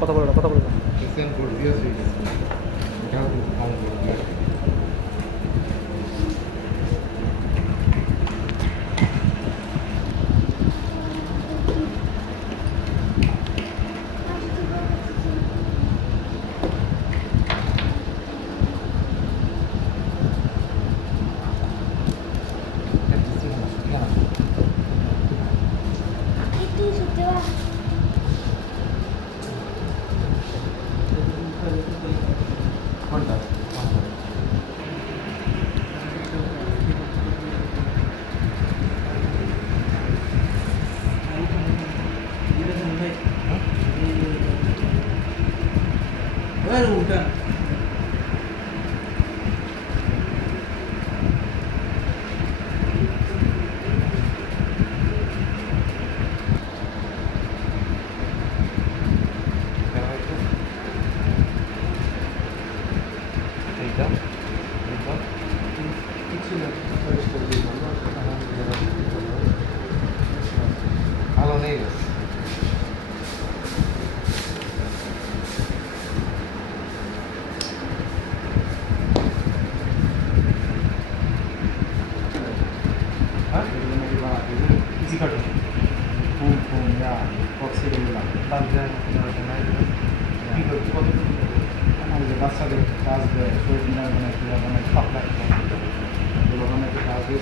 কথা বলো না, কথা বলো না। সেম কোড দিয়েছি এটাও খুব কম কোড দিয়েছি কোনটা উল্টা এইটা এইটা কিছু না ভালো নেই গেছে হ্যাঁ ইজি কাটো ফুল ফুল ইয়া কক্সিগুলো বাদ যায় কি করতে কত আমাদের বাচ্চাদের কাজ দেয় শরীর মানে পাতলা এগুলো বানাইতে কাজ দিয়ে